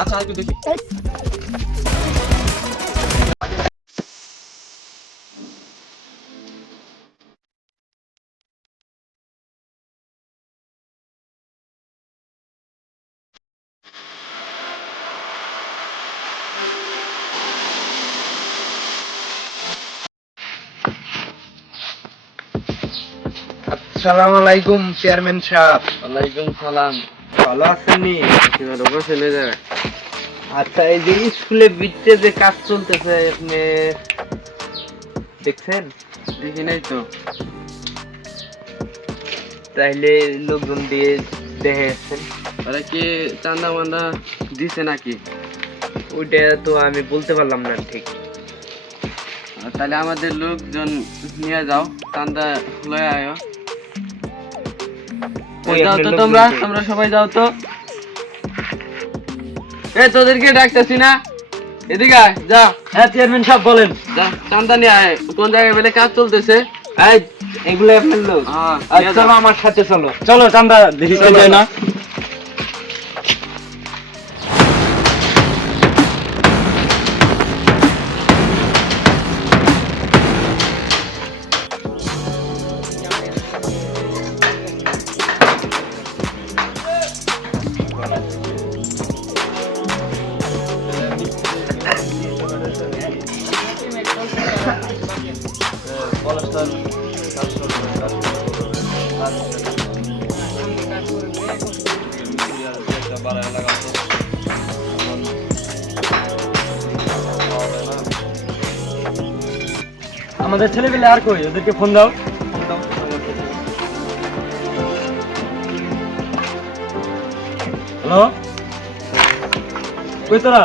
আচ্ছা একটু দেখি। আসসালামু আলাইকুম চেয়ারম্যান সাহেব। ওয়ালাইকুম সালাম। ভালো আছেন নি? কিভাবে বসে নে যায়? আচ্ছা, এই যে স্কুলে বিটতে যে কাজ চলতেছে আপনি দেখছেন? দেখি নাই তো। তাইলে লোকজন দিয়ে দেখেছেন? আরে কি চান্দা মান্দা দিছে নাকি? ওইটা তো আমি বলতে পারলাম না ঠিক। তাহলে আমাদের লোকজন নিয়ে যাও, চান্দা লয়ে আয়ো। ওই যাও আপনার তো লোকজন তোমরা কই? তোমরা সবাই যাও তো। তোদেরকে ডাকতেছি না, এদিকে আয়, যা। হ্যাঁ চেয়ারম্যান সাহেব বলেন। যা চান্দা নিয়ে আয়। কোন জায়গায় বলে কাজ চলতেছে? এই এগুলো আপনার লোক। নিয়ে চলো যাও। আমার সাথে চলো। চলো চান্দা দেখি চলো, যায় না। আমাদের ছেলেপেলে আর কই? ওদেরকে ফোন দাও। হ্যালো, কই তোরা?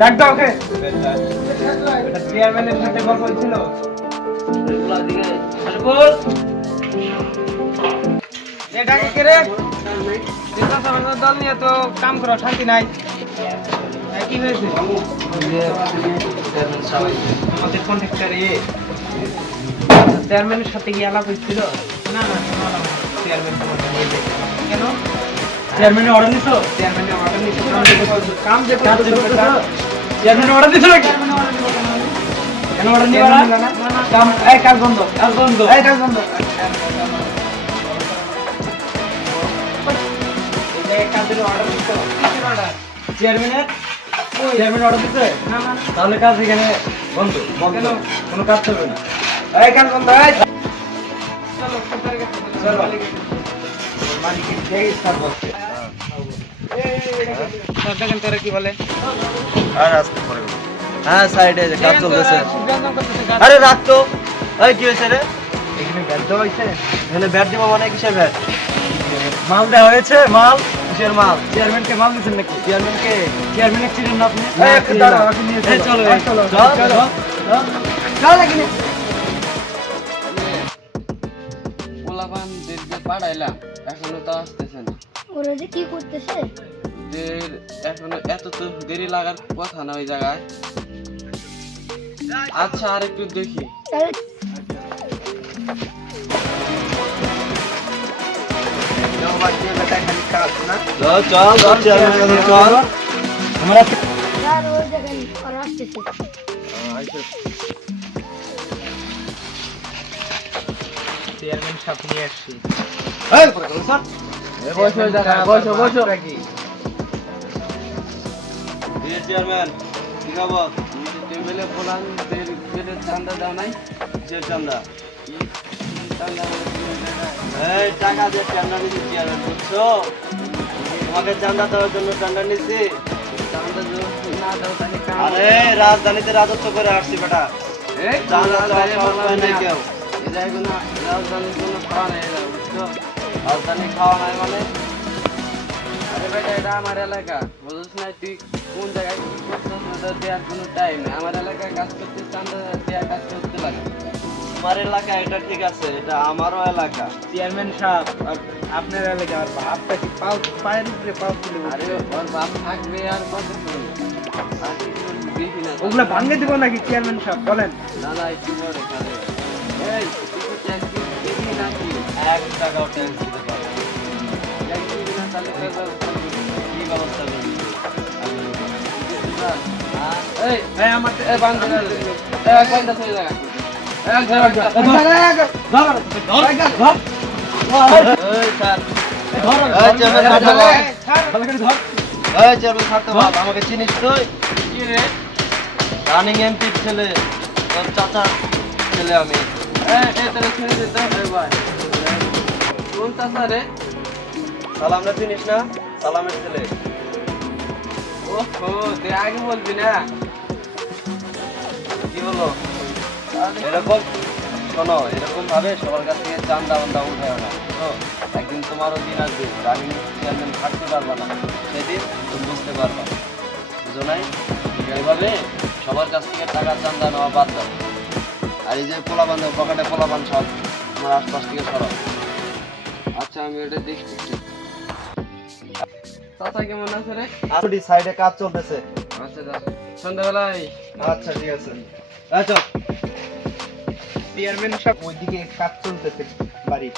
ডাক দাও ওকে। চেয়ারম্যানের সাথে কথা হয়েছিল। দল নিয়ে তো কাম করো, শান্তি নাই। কি হয়েছে? আমাদের কন্ট্রাক্টর চেয়ারম্যানের সাথে কি আলাপ হয়েছিল? না না, চেয়ারম্যান কেন? চেয়ারম্যানের অর্ডার নিছো? চেয়ারম্যানের অর্ডার নিছো কাম যে চেয়ারম্যানের অর্ডার দিছো নাকি? কেন অর্ডার নিবা না? কাম এই কাজ বন্ধ, কাজ বন্ধ, এই কাজ বন্ধ। এই কাজের অর্ডার দিছো? কিসের অর্ডার? চেয়ারম্যানের অর্ডার দিছে? না না, তাহলে কাজ এখানে বন্ধ, বন্ধ, কোনো কাজ চলবে না। এই কাজ বন্ধ। এই চলো সুপারের কাছে চলো, মালিকের যেই স্টাফ বসে। দেখেন তারা কি বলে। হ্যাঁ সাইডে কাজ চলতেছে। আরে রাখ তো। এই কি হয়েছে রে? এখানে ব্যাট দেওয়া হয়েছে? এখানে ব্যাট দিব মানে কিসের ব্যাট? মাল দেওয়া হয়েছে। মাল কিসের মাল? চেয়ারম্যানকে মাল দিচ্ছেন নাকি? চেয়ারম্যানের চিনেন না আপনি? চলো চলো চলো চলো এখানে। পোলাপান দেরকে পাঠাইলাম, এখনো তো আসতেছে না। ওরা যে কি করতেছে? দের এখনো এত তো দেরি লাগার কথা না ওই জায়গায়। আচ্ছা আর একটু দেখি। তাহলে আমরা স্যার ওই দেখেন ওরা আসতেছে। চেয়ারম্যান সাথে নিয়ে আসছি। বসো জায়গায়, বসো বসো। চেয়ারম্যান কি খবর? টেবিলে পোলান দের চান্দা দাও নাই? কিসের চান্দা? চান্দা এই টাকা দিয়ে চান্দা নিচ্ছি চেয়ারম্যান, বুঝছো? তোমাকে চান্দা দেওয়ার জন্য চান্দা নিচ্ছি। চান্দা যদি না দাও তাহলে কাম আরে রাজধানীতে রাজত্ব করে আসছি বেটা। এই চান্দা দেওয়ার সময় নেই কেউ। এই জায়গায় কোনো রাজধানীর কোনো খাওয়া নেই, বুঝছো? রাজধানী খাওয়া নাই মানে? আরে বেটা এটা আমার এলাকা, বুঝছ না? তুই কোন জায়গায় কি করছিস না দেওয়ার কোনো টাইম নেই। আমার এলাকায় কাজ করতে চান্দা দেওয়ার কাজ করতে লাগে। তোমার এলাকা এটা ঠিক আছে, এটা আমারও এলাকা। চেয়ারম্যান সাহেব আপনার এলাকার বাপটা কি পায়ের উপরে পাও তুলে আরে ওর বাপ থাকবে আর কত করবে? আর কিছু দেখি না। ওগুলা ভাঙে দিব নাকি চেয়ারম্যান সাহেব বলেন? না না একটু পরে খাবে। এই কিছু ট্যাক্স দিবি নাকি? 1 টাকাও ট্যাক্স দিতে পারবো না। ট্যাক্স দিবি না তাহলে কি ব্যবস্থা করবি? কি ব্যবস্থা করবি? এই এই আমার এই বান্ধব এই এক বান্ধব হয়ে যায় এক এই স্যার, এই চেয়ারম্যান থাকতে বল। এই চেয়ারম্যান থাকতে বল। আমাকে চিনিস তুই? কি রে রানিং এমপি ছেলে, তোর চাচার ছেলে আমি। এই এই তোরা ছেড়ে দে তো এই ভাই কোন চাচা রে? সালামটা চিনিস না? সালামের ছেলে। ওহো তুই আগে বলবি না। কি হলো? এরকম শোনো, এরকম ভাবে সবার কাছ থেকে চান্দা বান্দা উঠায় না। বুঝছো? একদিন তোমারও দিন আসবে, রানিং চেয়ারম্যান থাকতে পারবা না, সেদিন তুমি বুঝতে পারবা। বুঝো নাই? এইভাবে সবার কাছ থেকে টাকা চান্দা নেওয়া বাদ দাও। আর এই যে পোলাপান, পকেটে পোলাপান সব তোমার আশপাশ থেকে সরাও। আচ্ছা আমি এটা দেখতেছি। চাচা কেমন আছে রে? আসলে সাইডে কাজ চলতেছে। আচ্ছা যা সন্ধ্যাবেলায় আচ্ছা ঠিক আছে। আচ্ছা চেয়ারম্যান সাহেব ওইদিকে কাজ চলতেছে বাড়ি।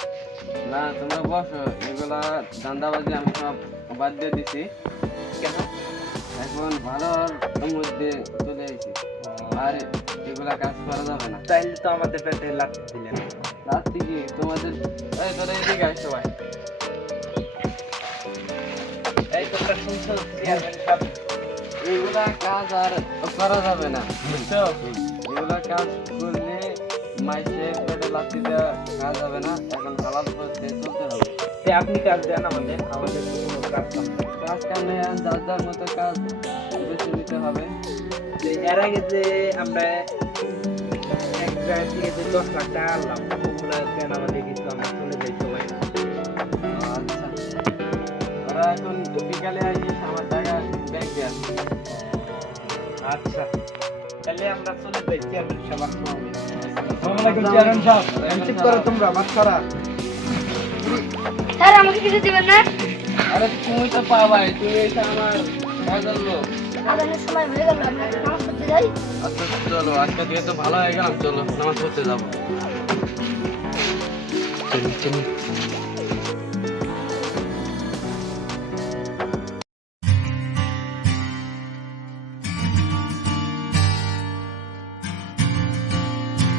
না তোমরা বসো, এগুলা ধান্দাবাজি আমি সব বাদ দিয়ে দিছি। কেন? এখন ভালোর মধ্যে চলে এসেছি আর এগুলা কাজ করা যাবে না। তাইলে তো আমাদের পেটে লাথি দিলেন। রাত্রি কি তোমাদের এই তোরা এদিকে আয় সবাই। এই তোমরা শুনছো চেয়ারম্যান সাহেব? এগুলা কাজ আর করা যাবে না বুঝছো? এগুলা কাজ করলে মাইসে পেটে লাথি দেওয়া কাজ হবে না। এখন হালাল করতে চলতে হবে। তে আপনি কাজ দেন আমাদের, আমাদের তো কোনো কাজ কাম নেই। কাজ কামে যার যার মতো কাজ বেছে নিতে হবে। যে এর আগে যে আমরা এক জায়গা থেকে যে 10 লাখ টাকা আনলাম, ওগুলা দেন আমাদের, কিছু আমরা চলে যাই সবাই। আচ্ছা ওরা এখন বিকালে আসিস, আমার টাকা ব্যাংকে আসবে। আচ্ছা তাহলে আমরা চলে যাই। চেয়ারম্যান সাহেব আসসালামু আলাইকুম। আসসালামু আলাইকুম চেয়ারম্যান সাহেব। হ্যান্ডশেক করো তোমরা, মাস্টাররা। স্যার আমাকে কিছু দিবেন না? আরে তুমি তো পাবাই, তুমি এসে আমার কাজের লোক। আদানের সময় হয়ে গেল, আমরা একটু নামাজ পড়তে যাই। আচ্ছা চলো, আজকে থেকে তো ভালো হয়ে গেলাম, চলো নামাজ পড়তে যাবো। চলি